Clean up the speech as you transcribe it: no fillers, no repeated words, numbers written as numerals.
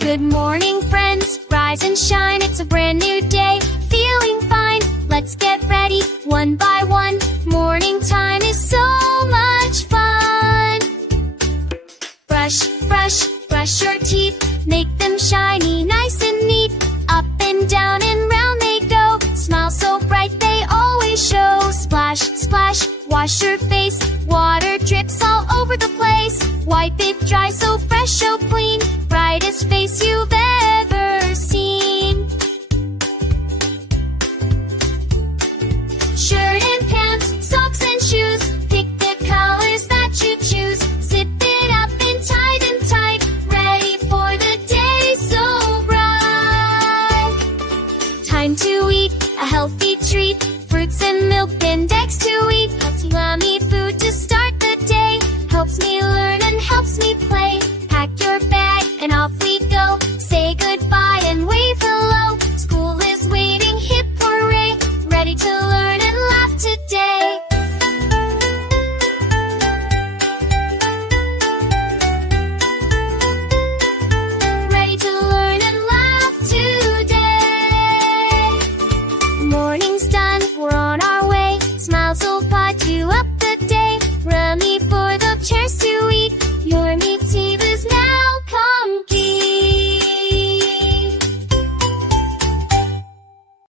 Good morning, friends, rise and shine. It's a brand new day, feeling fine. Let's get ready, one by one. Morning time is so much fun. Brush, brush, brush your teeth. Make them shiny, nice and neat. Up and down and round they go. Smile so bright they always show. Splash, splash, wash your face. Water drips all over the place. Wipe it dry so fresh